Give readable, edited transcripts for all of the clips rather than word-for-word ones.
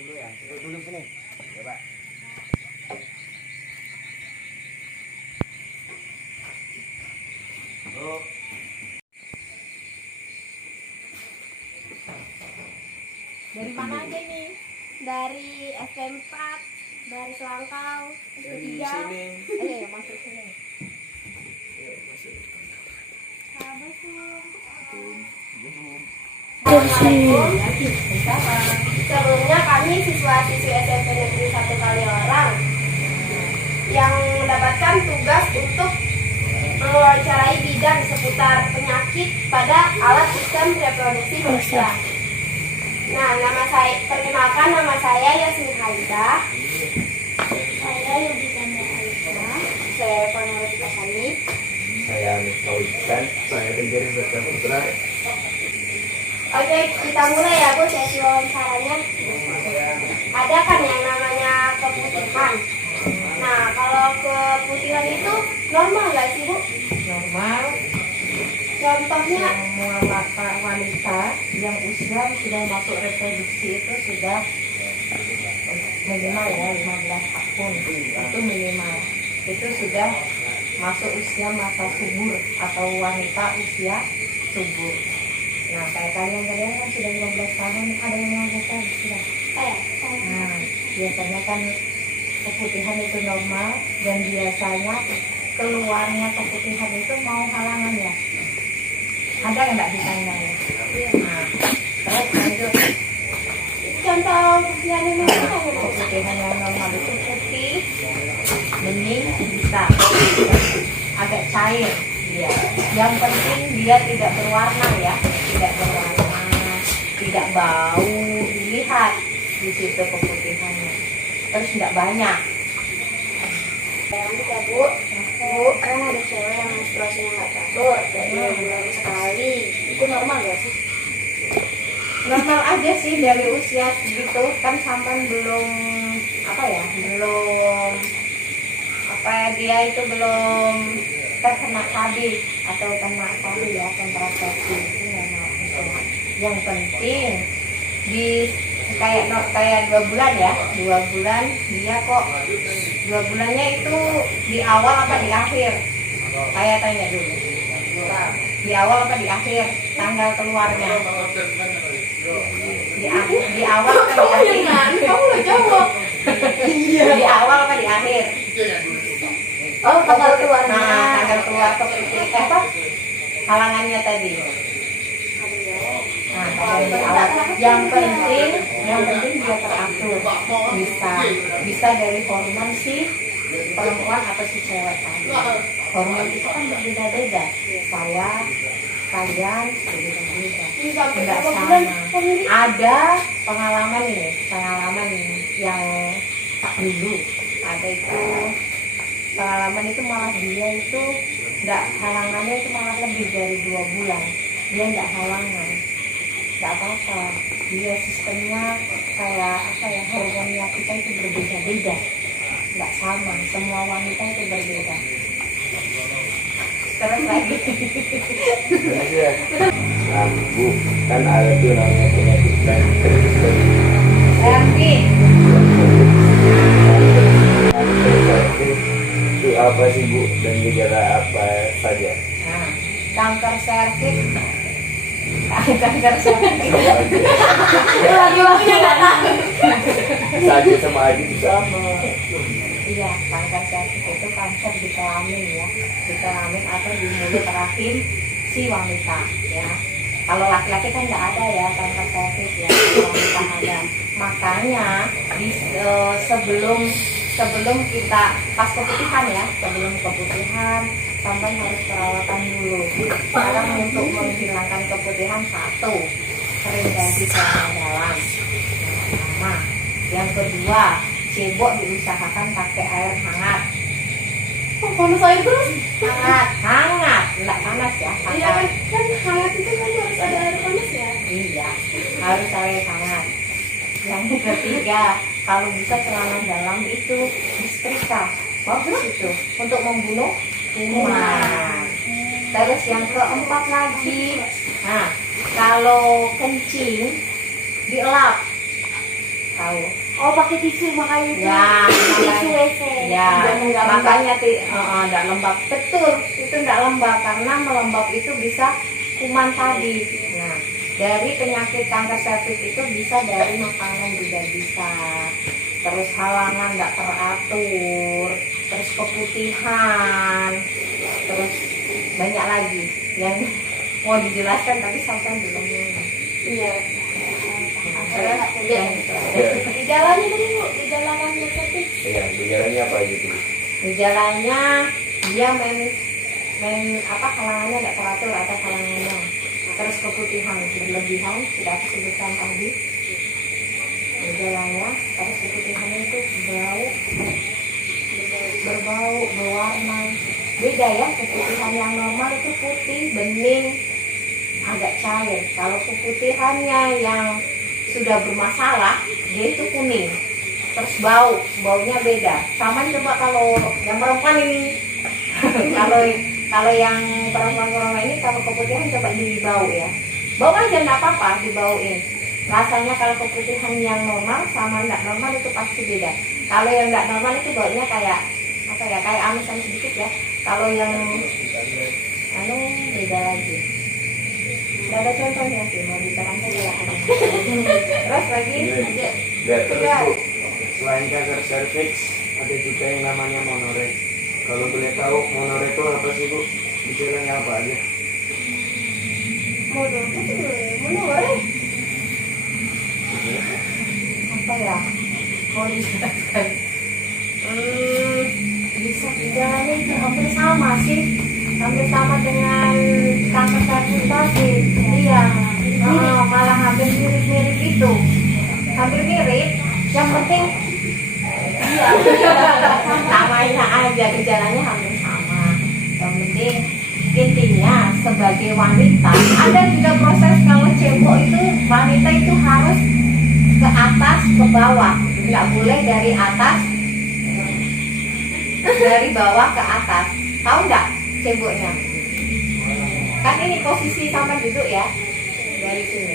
dulu ya. Duduk sini. Coba. Tuh. Dari mana aja nih? Dari SMP 4, dari Selangkau, Dari SD3. sini. Ayo masuk sini. Yuk, masuk. Assalamualaikum. Assalamualaikum. Sebelumnya kami siswa-siswi SMP Negeri 1 Kaliorang yang mendapatkan tugas untuk mewawancarai bidang seputar penyakit pada alat sistem reproduksi manusia. Nah, perkenalkan nama saya Yasmin Haida. Saya Yudhitanda Aisha. Saya Panawati Pasani. Saya Miftah Ihsan. Saya Tenggiri Baca Putra. Oke, kita mulai ya Bu sesi wawancaranya. Ada kan yang namanya keputihan. Nah, kalau keputihan itu normal nggak sih Bu? Normal. Contohnya Semua wanita yang usia sudah masuk reproduksi itu sudah minimal ya 15 tahun, itu minimal, itu sudah masuk usia masa subur atau wanita usia subur. Nah, kayak kalian kan sudah 15 tahun, ada yang 15 tahun sudah. saya. Nah, biasanya kan keputihan itu normal, dan biasanya keluarnya keputihan itu mau halangan ya. Ada yang nggak ditandai? Nah, terus lanjut. Contoh keputihan ini apa ya Bu? Keputihan yang normal itu putih, bening, bisa agak cair dia. Yang penting dia tidak berwarna ya, tidak berwarna, tidak bau. Dilihat di situ keputihannya. Terus nggak banyak. Lanjut ya Bu. Bu, kan ada cewek yang menstruasinya nggak teratur, kayak 2 bulan sekali. Itu normal nggak sih? Normal aja sih dari usia segitu kan, sampai belum dia itu belum terkena KB atau kena KB ya, kontrasepsi itu normal itu. Yang penting di kayak 2 bulan ya, 2 bulan dia kok 2 bulannya itu di awal apa di akhir? Saya tanya dulu. Di awal apa di akhir tanggal keluarnya? Di awal apa di akhir? Kamu udah jawab. Di awal apa di akhir? Oh, tanggal keluarnya. Nah, tanggal keluar halangannya tadi. Nah, tanggal di awal. Yang penting dia teratur. Bisa dari hormon si perempuan atau si cewek tadi. Hormon itu kan berbeda-beda. Kalian berbeda-beda. Tidak sama. Ada pengalaman yang tak dulu. Ada itu pengalaman itu malah dia itu halangannya itu malah lebih dari 2 bulan. Dia nggak halangan, nggak apa-apa. Dia sistemnya kayak hormonnya kita itu berbeda-beda, nggak sama. Semua wanita itu berbeda. Terus lagi. Nah, Bu, kan ada tuh namanya penyakit kanker. Servis. Itu apa sih Bu, dan gejala apa saja? Nah, kanker serviks. Kanker serviks. Lagi-laginya datang. Saja sama aja itu sama. Iya, kanker serviks itu kanker di kelamin ya, di kelamin atau di mulut rahim si wanita ya. Kalau laki-laki kan nggak ada ya kanker serviks ya, wanita ada. Makanya sebelum kita pas keputihan ya, sebelum keputihan sampai harus perawatan dulu. Sekarang untuk menghilangkan keputihan, 1, sering ganti celana dalam. Yang pertama, yang kedua, cebok diusahakan pakai air hangat. Oh, panas air terus? Hangat, enggak panas ya. Iya kan hangat itu kan harus ada air panas ya. Iya, harus air hangat. Yang ketiga, kalau bisa celana dalam itu disetrika. Bagus itu untuk membunuh kuman. Terus yang keempat lagi, nah kalau kencing dielap. tahu. Oh, pakai tisu makanya itu. Ya, Tisu WC. Ya, Nggak makanya tidak lembab. Betul, itu tidak lembab karena melembab itu bisa kuman tadi. Nah, dari penyakit kanker serviks itu bisa dari makanan juga bisa. Terus halangan nggak teratur, terus keputihan, terus banyak lagi yang mau dijelaskan tapi sampai belum. Iya. Ya. Gejalanya tadi Bu, gejala kanker serviks. Iya, gejalanya apa aja tuh? Gejalanya dia halangannya nggak teratur atau halangannya, terus keputihan berlebihan sudah aku sebutkan tadi. Gejalanya terus keputihan itu berbau berwarna beda ya. Keputihan yang normal itu putih bening agak cair. Kalau keputihannya yang sudah bermasalah dia itu kuning terus baunya beda. Sama coba kalau yang perempuan ini kalau yang perempuan ini kalau keputihan coba dibau ya, bau aja nggak apa-apa dibauin. Rasanya kalau keputihan yang normal sama nggak normal itu pasti beda. Kalau yang nggak normal itu baunya kayak kayak amisan sedikit ya. Kalau yang beda lagi. Nggak ada contohnya sih, mau diterangkan ya. Terus lagi Terus Bu, selain kanker serviks ada juga yang namanya monoret. Kalau boleh tahu monoret itu apa sih Bu? Gejalanya apa aja? Monoret. apa ya? Mau dijelaskan? Bisa gejalanya itu hampir sama sih, hampir sama dengan kanker serviks tadi. Iya, malah hampir mirip-mirip itu, hampir mirip. Yang penting iya, namanya aja gejalanya hampir sama. Yang penting intinya sebagai wanita ada juga proses kalau cebok itu wanita itu harus ke atas ke bawah, nggak boleh dari atas dari bawah ke atas. Tahu nggak ceboknya? Kan ini posisi sama duduk ya, dari sini.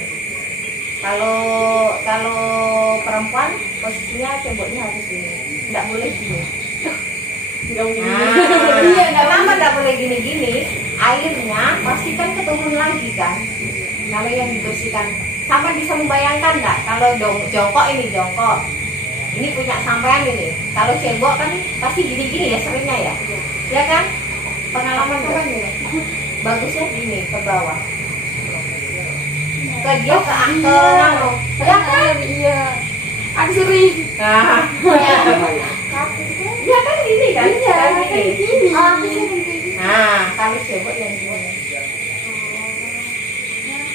Kalau perempuan posisinya ceboknya harus gini, nggak boleh gini. Kenapa nggak boleh gini-gini? Airnya pasti kan keturun lagi kan. Kalau yang dibersihkan, sama bisa membayangkan nggak? Kalau jongkok ini punya sampean ini. Kalau cebok kan pasti gini-gini ya seringnya ya, ya kan? Pengalaman kan ini. Bagusnya gini ke bawah. Ke dia ke nano, ya kan? Iya. Ada sering. Nah, ya kan gini kan? Iya, gini. Nah, kalau cebok yang gini.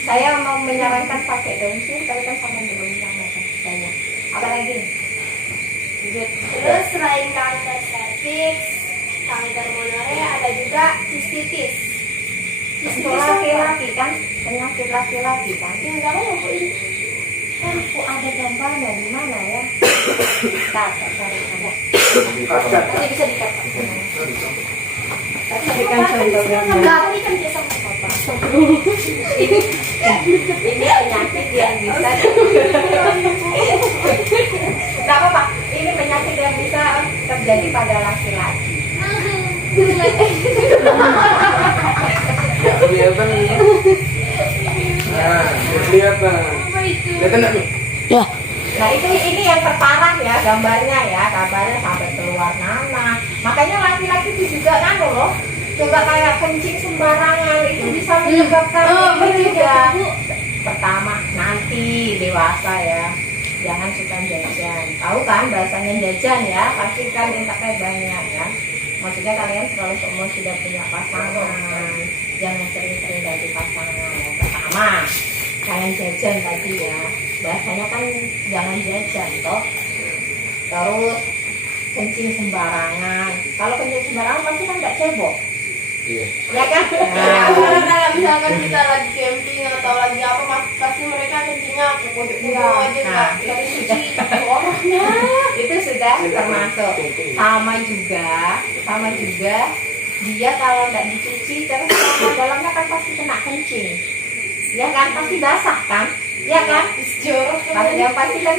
Saya mau menyarankan pakai daun sirih, tapi kan sama belum sama kan saya. Apalagi? Terus selain kanker serviks, kanker monore ada juga sistitis. Untuk laki-laki kan, penyakit laki-laki kan. Yang nggak mau ini. Kan kok ada gambarnya di mana ya? Cari. Nanti bisa dikata. Tadi kan contohnya. Tadi kan biasa apa? Ini penyakit yang bisa. Tidak apa-apa. Ini penyakit yang bisa terjadi pada laki-laki. Kelihatan nih. Nah, kelihatan. Kelihatan nggak nih? Ya, Nah ini yang terparah ya gambarnya sampai keluar nanah. Makanya laki-laki itu juga kan loh. Coba kayak kencing sembarangan itu bisa menyebabkan ini juga. Pertama nanti dewasa ya, jangan suka jajan. Tahu kan bahasanya jajan ya, pasti kan minta kayak banyak ya. Maksudnya kalian kalau semua sudah punya pasangan, jangan sering-sering ganti pasangan. Yang pertama, jangan jajan tadi ya. Bahasanya kan jangan jajan toh. Terus kencing sembarangan. Kalau kencing sembarangan pasti kan nggak cebok. Iya. Ya kan? Karena kayak misalkan kita lagi camping atau lagi apa, pasti mereka kencingnya kudu aja nggak dicuci orangnya. Itu sudah termasuk. Sama juga dia kalau nggak dicuci terus sama dalamnya kan pasti kena kencing. Ya kan, pasti basah kan? Ya kan? Jorok Yang pasti kan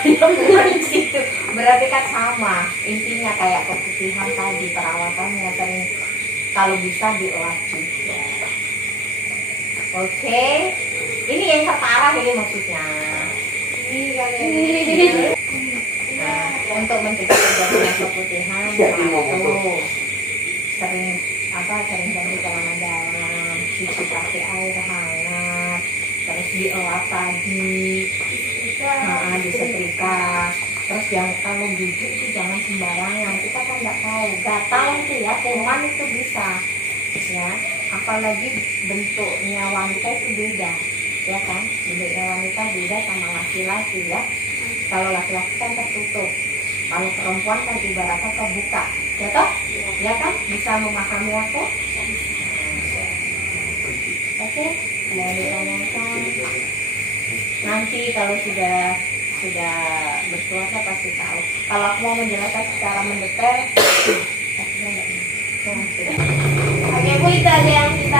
Bukan gitu. Berarti kan sama. Intinya kayak keputihan tadi, perawatannya sering kalau bisa dielap juga. Oke. Ini yang terparah ini maksudnya. Nah, untuk mencegah terjadinya keputihan, satu, sering ganti celana dalam, cuci pakai air hangat, terus dielap tadi, disetrika. Terus yang kalau gigi itu jangan sembarangan, kita kan nggak tahu gatal itu ya, kuman itu bisa ya, apalagi bentuknya wanita itu beda ya kan, bentuknya wanita beda sama laki-laki ya. Kalau laki-laki kan tertutup, kalau perempuan kan ibaratnya terbuka ya toh, ya kan, bisa memahami aku. Oke, mau ditanyakan nanti kalau sudah berkeluarga pasti tahu. Kalau aku mau menjelaskan secara mendetail, Oke Bu, itu aja yang kita